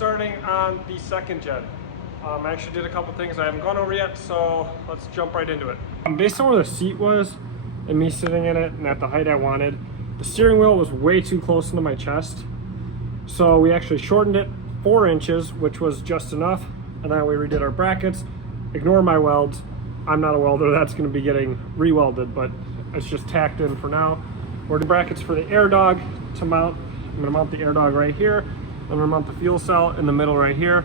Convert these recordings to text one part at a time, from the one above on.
starting on the second gen. I actually did a couple things I haven't gone over yet, so let's jump right into it. Based on where the seat was and me sitting in it and at the height I wanted, the steering wheel was way too close into my chest. So we actually shortened it 4 inches, which was just enough. And then we redid our brackets. Ignore my welds. I'm not a welder, that's gonna be getting re-welded, but it's just tacked in for now. We're the brackets for the air dog to mount. I'm gonna mount the air dog right here. I'm gonna mount the fuel cell in the middle right here.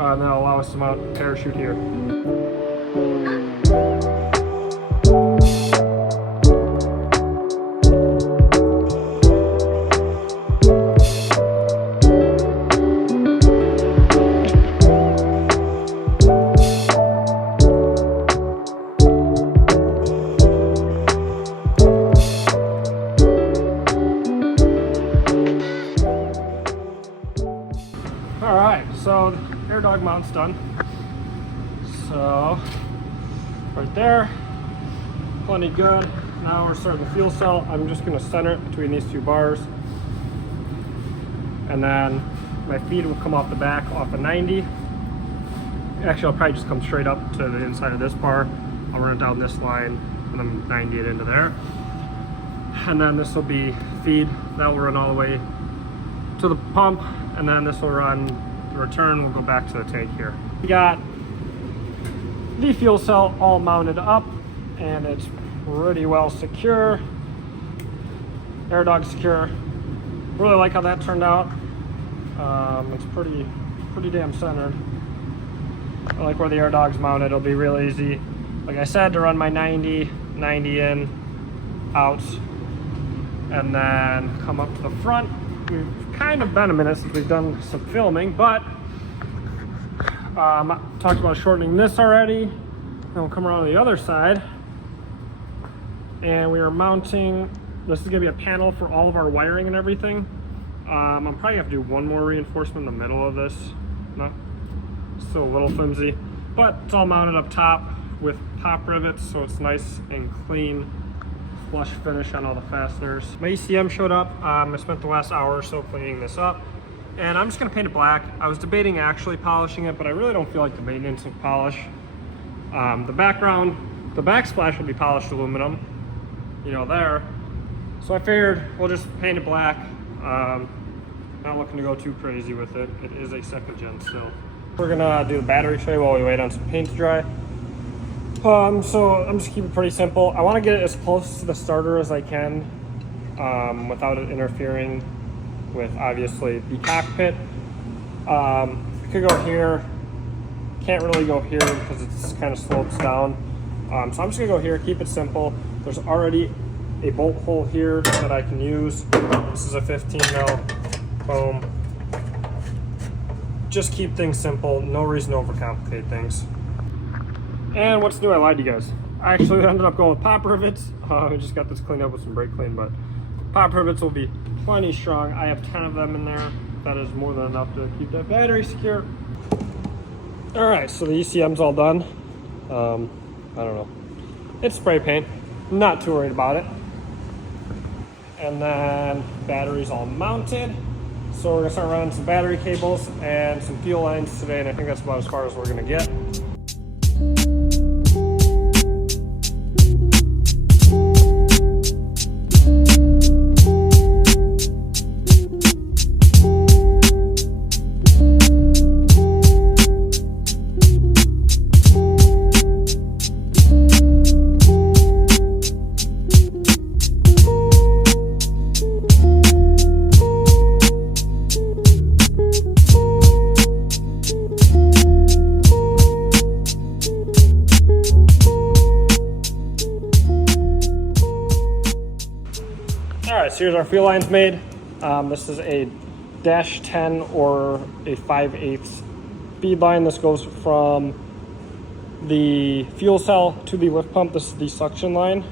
And that'll allow us to mount a parachute here. So the air dog mount's done. So right there, plenty good. Now we're starting the fuel cell. I'm just gonna center it between these 2 bars. And then my feed will come off the back off of 90. Actually, I'll probably just come straight up to the inside of this bar. I'll run it down this line and then 90 it into there. And then this will be feed. That will run all the way to the pump. And then this will run return, we'll go back to the tank here. We got the fuel cell all mounted up and it's pretty well secure. Air dog secure. Really like how that turned out. It's pretty damn centered. I like where the air dog's mounted. It'll be real easy, like I said, to run my 90 in, out, and then come up to the front. We've kind of been a minute since we've done some filming, but I talked about shortening this already. Then we'll come around to the other side, and we are mounting, this is gonna be a panel for all of our wiring and everything. I'm probably gonna have to do one more reinforcement in the middle of this. Not, still a little flimsy, but it's all mounted up top with pop rivets, so it's nice and clean. Flush finish on all the fasteners. My ECM showed up. I spent the last hour or so cleaning this up, and I'm just gonna paint it black. I was debating actually polishing it, but I really don't feel like the maintenance of polish. The background, the backsplash will be polished aluminum, you know, there. So I figured we'll just paint it black. Not looking to go too crazy with it. It is a 2nd gen still. We're gonna do the battery tray while we wait on some paint to dry. So I'm just keeping it pretty simple. I want to get it as close to the starter as I can without it interfering with, obviously, the cockpit. I could go here. Can't really go here because it's kind of slopes down. So I'm just gonna go here, keep it simple. There's already a bolt hole here that I can use. This is a 15 mil. Boom. Just keep things simple. No reason to overcomplicate things. And what's new, I lied to you guys. I actually ended up going with pop rivets. I just got this cleaned up with some brake clean, but pop rivets will be plenty strong. I have 10 of them in there. That is more than enough to keep that battery secure. All right, so the ECM's all done. I don't know. It's spray paint. Not too worried about it. And then battery's all mounted. So we're gonna start running some battery cables and some fuel lines today, and I think that's about as far as we're gonna get. So here's our fuel lines made. This is a -10 or a 5/8 feed line. This goes from the fuel cell to the lift pump. This is the suction line.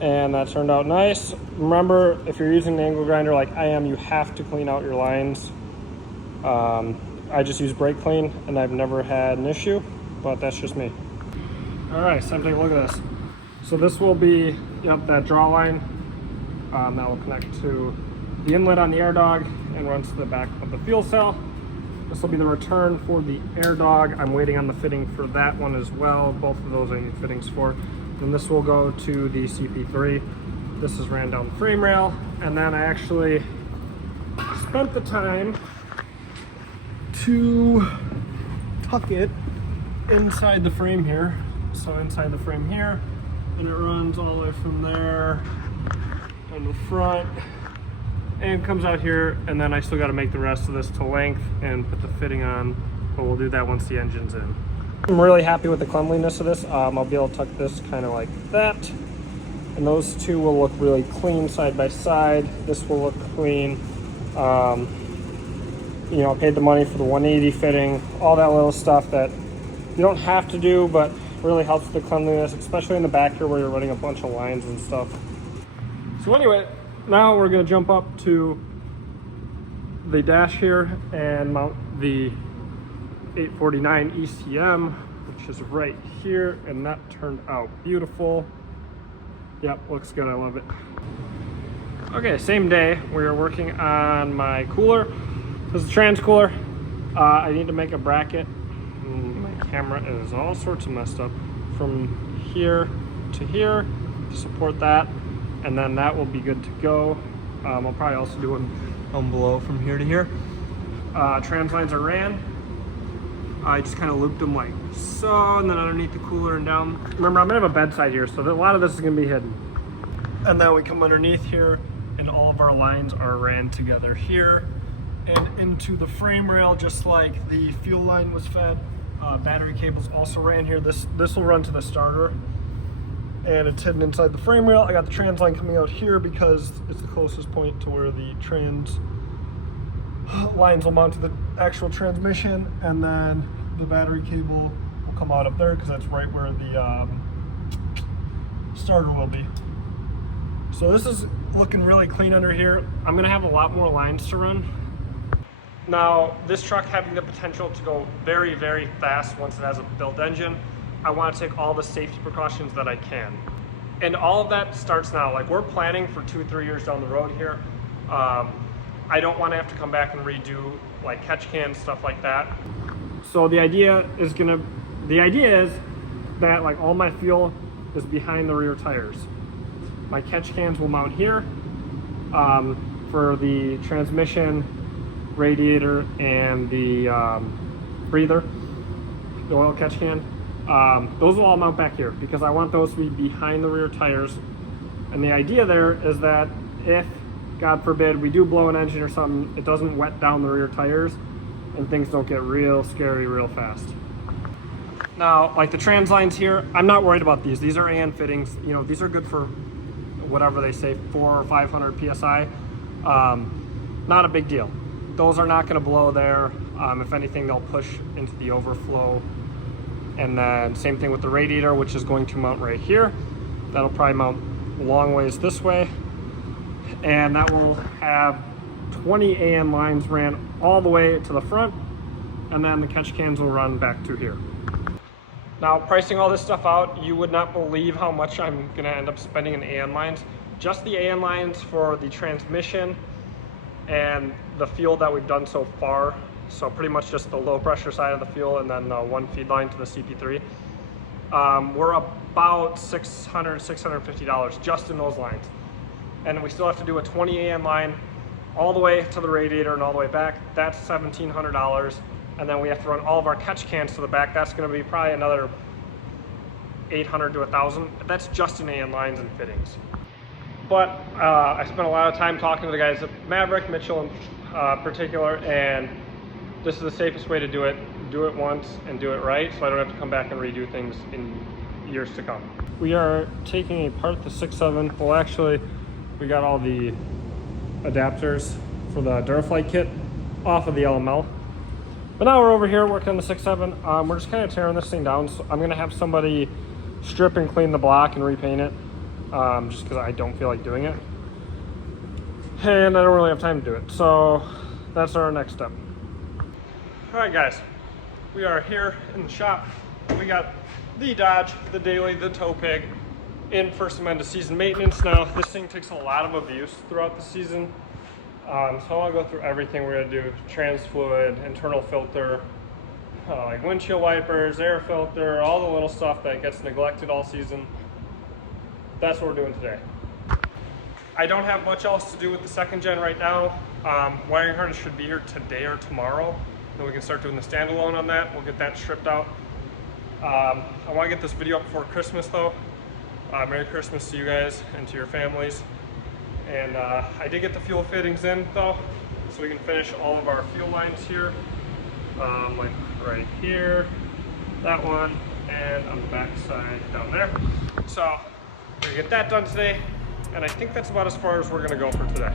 And that turned out nice. Remember, if you're using an angle grinder like I am, you have to clean out your lines. I just use brake clean and I've never had an issue, but that's just me. All right, so take a look at this. So this will be, that draw line that will connect to the inlet on the air dog and runs to the back of the fuel cell. This will be the return for the AirDog. I'm waiting on the fitting for that one as well. Both of those I need fittings for. Then this will go to the CP3. This is ran down the frame rail, and then I actually spent the time to tuck it inside the frame here. So inside the frame here, and it runs all the way from there on the front and comes out here, and then I still got to make the rest of this to length and put the fitting on, but we'll do that once the engine's in. I'm really happy with the cleanliness of this. I'll be able to tuck this kind of like that, and those two will look really clean side by side. This will look clean. You know, I paid the money for the 180 fitting, all that little stuff that you don't have to do, but really helps with the cleanliness, especially in the back here where you're running a bunch of lines and stuff. So anyway, now we're going to jump up to the dash here and mount the 849 ECM, which is right here, and that turned out beautiful. Yep, looks good, I love it. Okay, same day, we are working on my cooler. This is a trans cooler. I need to make a bracket. My camera is all sorts of messed up from here to here to support that, and then that will be good to go. I'll probably also do one down below from here to here. Trans lines are ran. I just kind of looped them like so, and then underneath the cooler and down. Remember, I'm gonna have a bedside here, so a lot of this is gonna be hidden. And then we come underneath here, and all of our lines are ran together here and into the frame rail, just like the fuel line was fed. Battery cables also ran here. This will run to the starter, and it's hidden inside the frame rail. I got the trans line coming out here because it's the closest point to where the trans lines will mount to the actual transmission, and then the battery cable will come out up there because that's right where the starter will be. So this is looking really clean under here. I'm gonna have a lot more lines to run. Now, this truck having the potential to go very, very fast once it has a built engine, I want to take all the safety precautions that I can. And all of that starts now. Like, we're planning for 2-3 years down the road here. I don't want to have to come back and redo like catch cans, stuff like that. So the idea is that like all my fuel is behind the rear tires. My catch cans will mount here for the transmission, radiator, and the breather, the oil catch can. Those will all mount back here because I want those to be behind the rear tires. And the idea there is that if, God forbid, we do blow an engine or something, it doesn't wet down the rear tires and things don't get real scary real fast. Now, like the trans lines here, I'm not worried about these. These are AN fittings. You know, these are good for whatever they say, 400 or 500 PSI. Not a big deal. Those are not going to blow there. If anything, they'll push into the overflow. And then same thing with the radiator, which is going to mount right here. That'll probably mount a long ways this way. And that will have 20 AN lines ran all the way to the front. And then the catch cans will run back to here. Now, pricing all this stuff out, you would not believe how much I'm going to end up spending in AN lines. Just the AN lines for the transmission and the fuel that we've done so far, so pretty much just the low pressure side of the fuel and then one feed line to the CP3, we're about $600, $650 just in those lines. And we still have to do a 20 AN line all the way to the radiator and all the way back. That's $1,700. And then we have to run all of our catch cans to the back. That's going to be probably another $800 to $1,000. That's just in AN lines and fittings. But I spent a lot of time talking to the guys at Maverick, Mitchell in particular, and this is the safest way to do it. Do it once and do it right, so I don't have to come back and redo things in years to come. We are taking apart the 6.7. Well, actually, we got all the adapters for the Duraflight kit off of the LML. But now we're over here working on the 6.7. We're just kind of tearing this thing down. So I'm gonna have somebody strip and clean the block and repaint it. Just because I don't feel like doing it. And I don't really have time to do it. So that's our next step. All right, guys. We are here in the shop. We got the Dodge, the Daily, the Tow Pig in for some end of season maintenance. Now, this thing takes a lot of abuse throughout the season. So I want to go through everything. We're going to do trans fluid, internal filter, like windshield wipers, air filter, all the little stuff that gets neglected all season. That's what we're doing today. I don't have much else to do with the second gen right now. Wiring harness should be here today or tomorrow. Then we can start doing the standalone on that. We'll get that stripped out. I want to get this video up before Christmas though. Merry Christmas to you guys and to your families. And I did get the fuel fittings in though, so we can finish all of our fuel lines here. Like right here, that one, and on the back side down there. So we're gonna get that done today. And I think that's about as far as we're gonna go for today.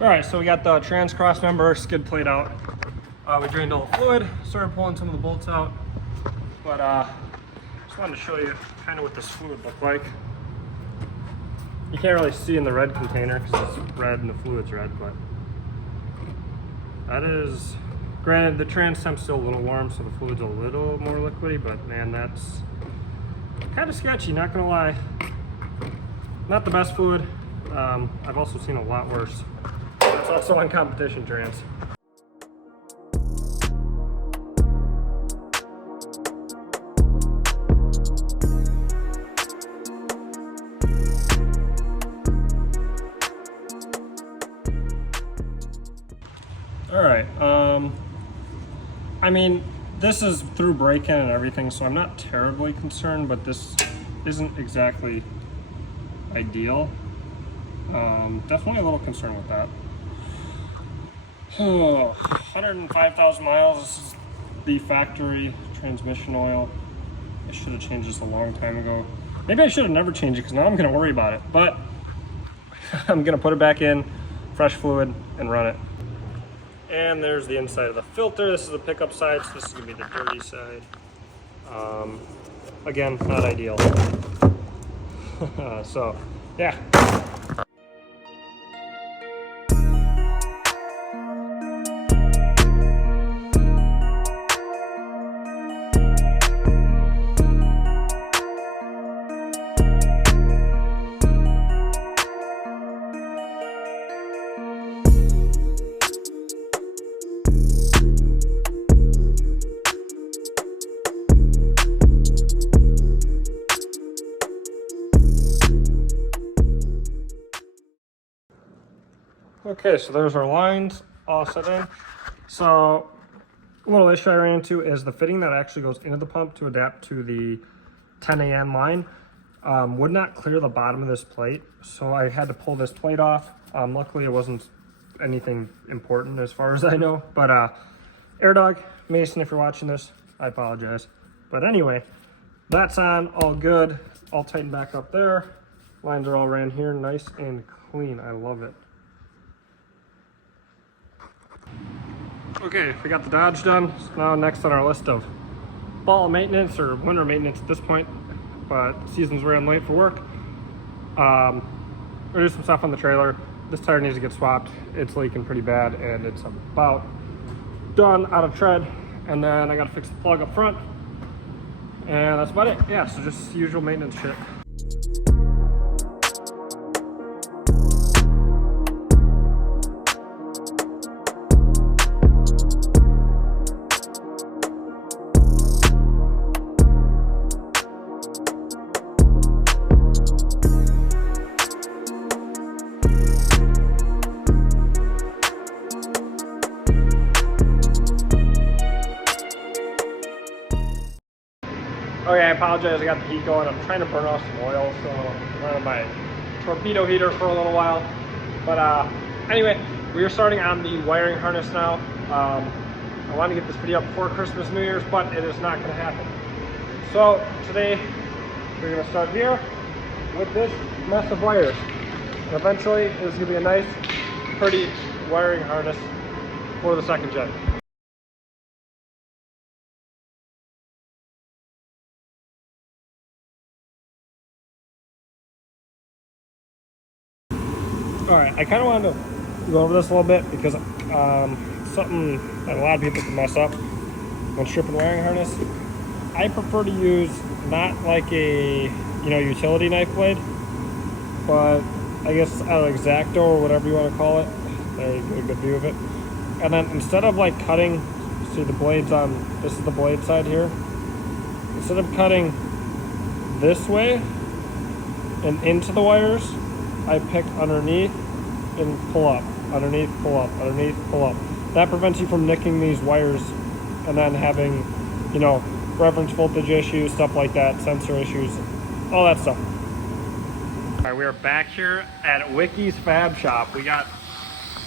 All right, so we got the trans cross member skid plate out. We drained all the fluid, started pulling some of the bolts out, but just wanted to show you kind of what this fluid looked like. You can't really see in the red container because it's red and the fluid's red, but that is, granted the trans temp's still a little warm, so the fluid's a little more liquidy, but man, that's kind of sketchy, not gonna lie. Not the best fluid. I've also seen a lot worse. It's also on competition trans. All right, I mean, this is through break-in and everything, so I'm not terribly concerned, but this isn't exactly ideal. Definitely a little concerned with that. 105,000 miles. This is the factory transmission oil. I should have changed this a long time ago. Maybe I should have never changed it because now I'm going to worry about it. But I'm going to put it back in, fresh fluid, and run it. And there's the inside of the filter. This is the pickup side, so this is going to be the dirty side. Again, not ideal. So, yeah. Okay, so there's our lines all set in. So a little issue I ran into is the fitting that actually goes into the pump to adapt to the 10AN line would not clear the bottom of this plate. So I had to pull this plate off. Luckily it wasn't anything important as far as I know, but AirDog, Mason, if you're watching this, I apologize. But anyway, that's on, all good, all tightened back up there. Lines are all ran here, nice and clean, I love it. Okay, we got the Dodge done. So now next on our list of fall maintenance or winter maintenance at this point, but season's running late for work. We'll do some stuff on the trailer. This tire needs to get swapped. It's leaking pretty bad and it's about done out of tread. And then I gotta fix the plug up front. And that's about it. Yeah, so just usual maintenance shit. Okay, I apologize, I got the heat going. I'm trying to burn off some oil, so I'm running my torpedo heater for a little while. But anyway, we are starting on the wiring harness now. I want to get this video up before Christmas, New Year's, but it is not going to happen. So today, we're going to start here. with this mess of wires. And eventually, this is gonna be a nice, pretty wiring harness for the second gen. All right, I kind of wanted to go over this a little bit because something that a lot of people can mess up when stripping wiring harness. I prefer to use not like a utility knife blade, but I guess an X-Acto or whatever you want to call it. There you get a good view of it. And then instead of like cutting, see the blades on, this is the blade side here. Instead of cutting this way and into the wires, I pick underneath and pull up, underneath, pull up, underneath, pull up. That prevents you from nicking these wires and then having, reference voltage issues, stuff like that, sensor issues, all that stuff. All right, we are back here at Wicky's Fab Shop. We got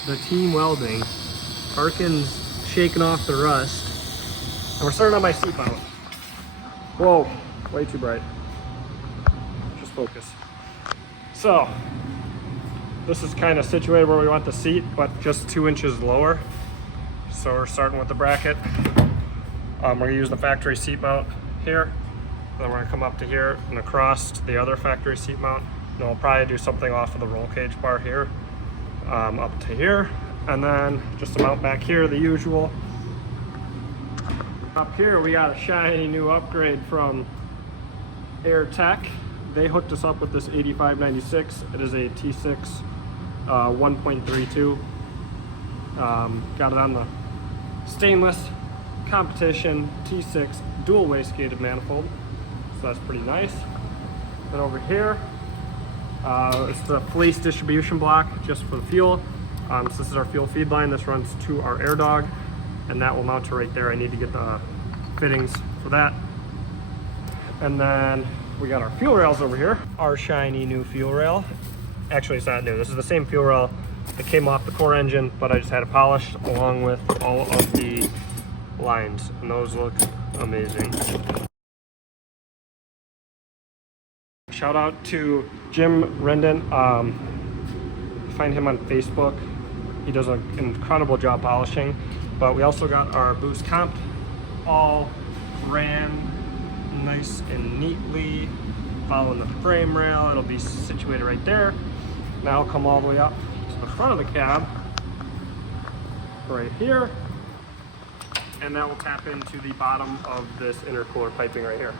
the team welding. Harkin's shaking off the rust. And we're starting on my seat mount. Whoa, way too bright. Just focus. So, this is kind of situated where we want the seat, but just 2 inches lower. So we're starting with the bracket. We're gonna use the factory seat mount here. Then we're gonna come up to here and across to the other factory seat mount. And we'll probably do something off of the roll cage bar here, up to here. And then just a mount back here, the usual. Up here, we got a shiny new upgrade from AirTech. They hooked us up with this 8596. It is a T6 1.32. Got it on the stainless competition T6 dual wastegated manifold. So that's pretty nice. Then over here, it's the fleece distribution block just for the fuel. So this is our fuel feed line. This runs to our AirDog, and that will mount to right there. I need to get the fittings for that. And then we got our fuel rails over here. Our shiny new fuel rail. Actually, it's not new. This is the same fuel rail that came off the core engine, but I just had it polished along with all of the lines, and those look amazing. Shout out to Jim Rendon. Find him on Facebook. He does an incredible job polishing. But we also got our Boost Comp all ran nice and neatly, following the frame rail. It'll be situated right there. Now I'll come all the way up to the front of the cab, right here, and that will tap into the bottom of this intercooler piping right here.